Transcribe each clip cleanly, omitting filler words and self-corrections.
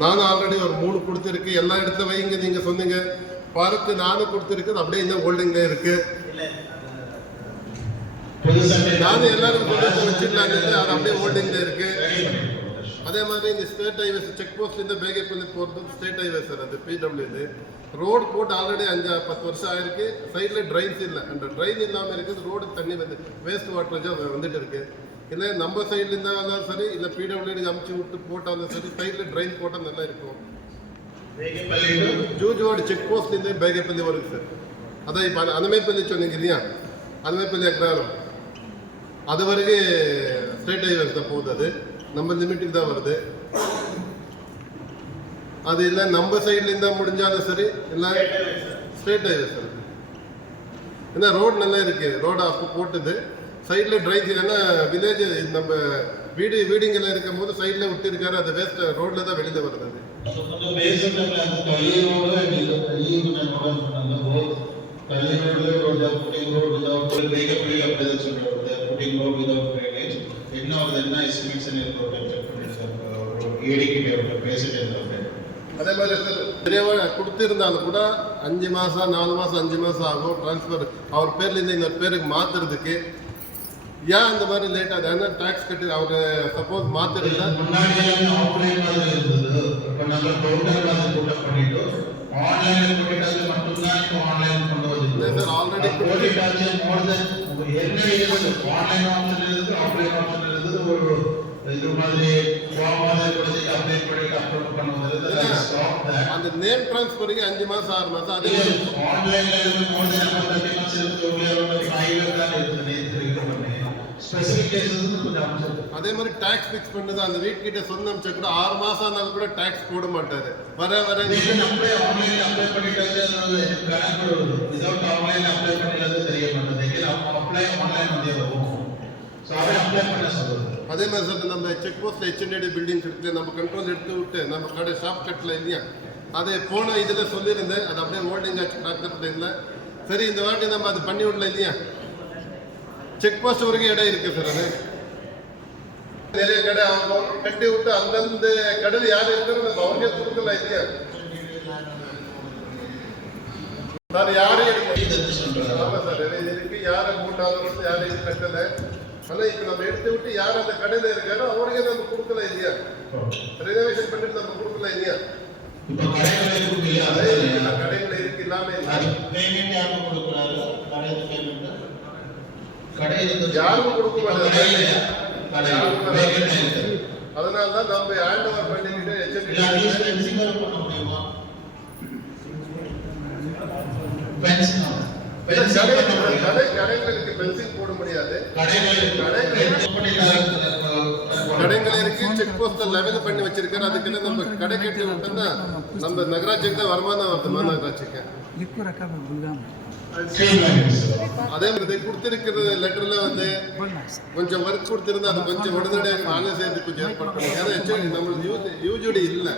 நானும் ஆல்ரெடி ஒரு 3 கொடுத்துருக்கு. எல்லா இடத்துல வைங்க நீங்க சொன்னீங்க. பார்க்கு நானும் கொடுத்துருக்கு, அப்படியே இன்னும் ஹோல்டிங்ல இருக்கு. நானும் எல்லாரும் கொண்டு வச்சிடலாங்க, அது அப்படியே ஹோல்டிங்ல இருக்கு. அதே மாதிரி இந்த ஸ்டேட் ஹைவேஸ் செக் போஸ்ட் இந்த பேகேப்பள்ளி போகிறது ஸ்டேட் ஹைவே சார். அது பிடபிள்யூ இது ரோடு போட்டு ஆல்ரெடி 5-10 வருஷம் ஆயிருக்கு. சைடில் ட்ரைன்ஸ் இல்லை, அந்த ட்ரைன் இல்லாமல் இருக்குது. ரோடு தண்ணி வந்து வேஸ்ட் வாட்டரேஜாக வந்துட்டு இருக்கு. இல்லை நம்ம சைடில் இருந்தாலும் சரி, இல்லை பிடபிள்யூ அமுச்சு விட்டு போட்டாலும் சரி, சைடில் ட்ரைன் போட்டால் நல்லா இருக்கும். ஜூஜுவாடி செக் போஸ்ட்லேருந்து பேகேப்பள்ளி வருது சார். அதான் இப்போ அனமைப்பள்ளி சொன்னீங்க இல்லையா, அனமைப்பள்ளி அக்ராரம் அது வரைக்கும் ஸ்டேட் ஹைவேஸ் தான் போகுது. அது நம்ம லிமிட்டுக்கு தான் வருது. அது இல்லை நம்ம சைட்லேருந்து தான் முடிஞ்சாலும் சரி, எல்லாம் ஸ்ட்ரெயிட் ஹைவே சார். ஏன்னா ரோடு நல்லா இருக்கு, ரோடு அப்போ போட்டுது. சைடில் ட்ரைஸ் ஏன்னா வில்லேஜ் நம்ம வீடுங்கெல்லாம் இருக்கும் போது சைடில் விட்டுருக்காரு. அது வேஸ்ட் ரோட்ல தான் வெளியில் வருது. அதே மாதிரி பெரியவா கொடுத்திருந்தாலும் கூட 5 மாதம் 4 மாதம் 5 மாதம் ஆகும் டிரான்ஸ்ஃபர் அவர் பேர்லேருந்து இன்னொரு பேருக்கு மாற்றுறதுக்கு. ஏன் அந்த மாதிரி லேட் ஆகுது? ஏன்னா டேக்ஸ் கட்டி அவர் சப்போஸ் மாற்றிருந்தா சார் ஆல்ரெடி அந்த நேம் டிரான்ஸ்ஃபருக்கு 5 மாதம் 6 மாதம் அதே மாதிரி டாக்ஸ் ஃபிக்ஸ் பண்ணது அந்த வீட்டுக்கிட்ட சொந்த அமைச்சா கூட 6 மாதம் ஆனாலும் கூட டாக்ஸ் போட மாட்டாரு. வர அதே மாதிரி சார் நம்ம செக் போஸ்ட்ல HND பில்டிங்ஸ் இருக்கு, நம்ம கண்ட்ரோல் எடுத்து விட்டு நம்ம கடை ஷாப் கட்டல இல்லையா, அதை போன இதில் சொல்லியிருந்தேன். அது அப்படியே ஹோல்டிங் ஆச்சு டாக்டர் டைம்ல. சரி இந்த வாட்டி நம்ம அது பண்ணி விடல இல்லையா. செக் போஸ்ட் வரைக்கும் இடம் இருக்கு சார். அது நிறைய கடை ஆகும் கட்டி விட்டு அந்தந்த கடையில் யார் இருக்கிறது அவங்களே கொடுக்கல இல்லையா சார். யாரும் ஆமா சார் இருக்கு, யாரும் 3-4 வருஷம் யாரும் இது கட்டலை. ஆனால் இப்போ நம்ம எடுத்து விட்டு யார் அந்த கடையில் இருக்காரோ அவருக்கே நம்ம கொடுக்கல இல்லையா, ரெனோவேஷன் பண்ணிட்டு நம்ம கொடுக்கல இல்லையா. கடைகள் இருக்கு இல்லாம யாரும் கொடுக்க மாட்டாங்க. அதனால்தான் நம்ம ஹேண்ட் ஓவர் பண்ணிக்கிட்டு கடைகளுக்கு பென்சில் போட முடியாது. கடைகள் இருக்கு, செக் போஸ்ட் லெவல் பண்ணி வச்சிருக்காரு. அதுக்கு நம்ம கடை கட்டி விட்டோம்னா நம்ம நகராட்சிக்கு தான் வருமானம் வருது. நகராட்சிக்கு அதே மாதிரி கொடுத்திருக்கிற லெட்டர்ல வந்து கொஞ்சம் ஒர்க் கொடுத்திருந்தா அது கொஞ்சம் உடனடியாக வேலை செய்யறது கொஞ்சம் ஏற்படுத்தணும். ஏன்னா நம்மளுக்கு யூஜிடி இல்லை.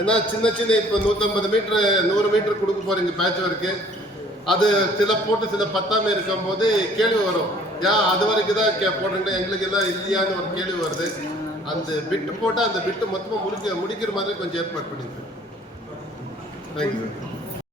ஏன்னா சின்ன இப்போ 150 மீட்டர் 100 மீட்டர் கொடுக்க போறீங்க பேட்ச் ஒர்க்கு. அது சில போட்டு சில பத்தாம இருக்கும் போது கேள்வி வரும், ஏன் அது வரைக்கும் தான் போட்டுக்கிட்டே எங்களுக்கு எல்லாம் இல்லையான்னு ஒரு கேள்வி வருது. அந்த பிட்டு போட்டால் அந்த பிட்டு மொத்தமாக முடிக்கிற மாதிரி கொஞ்சம் ஏற்பாடு பண்ணிங்க. Thank you sir.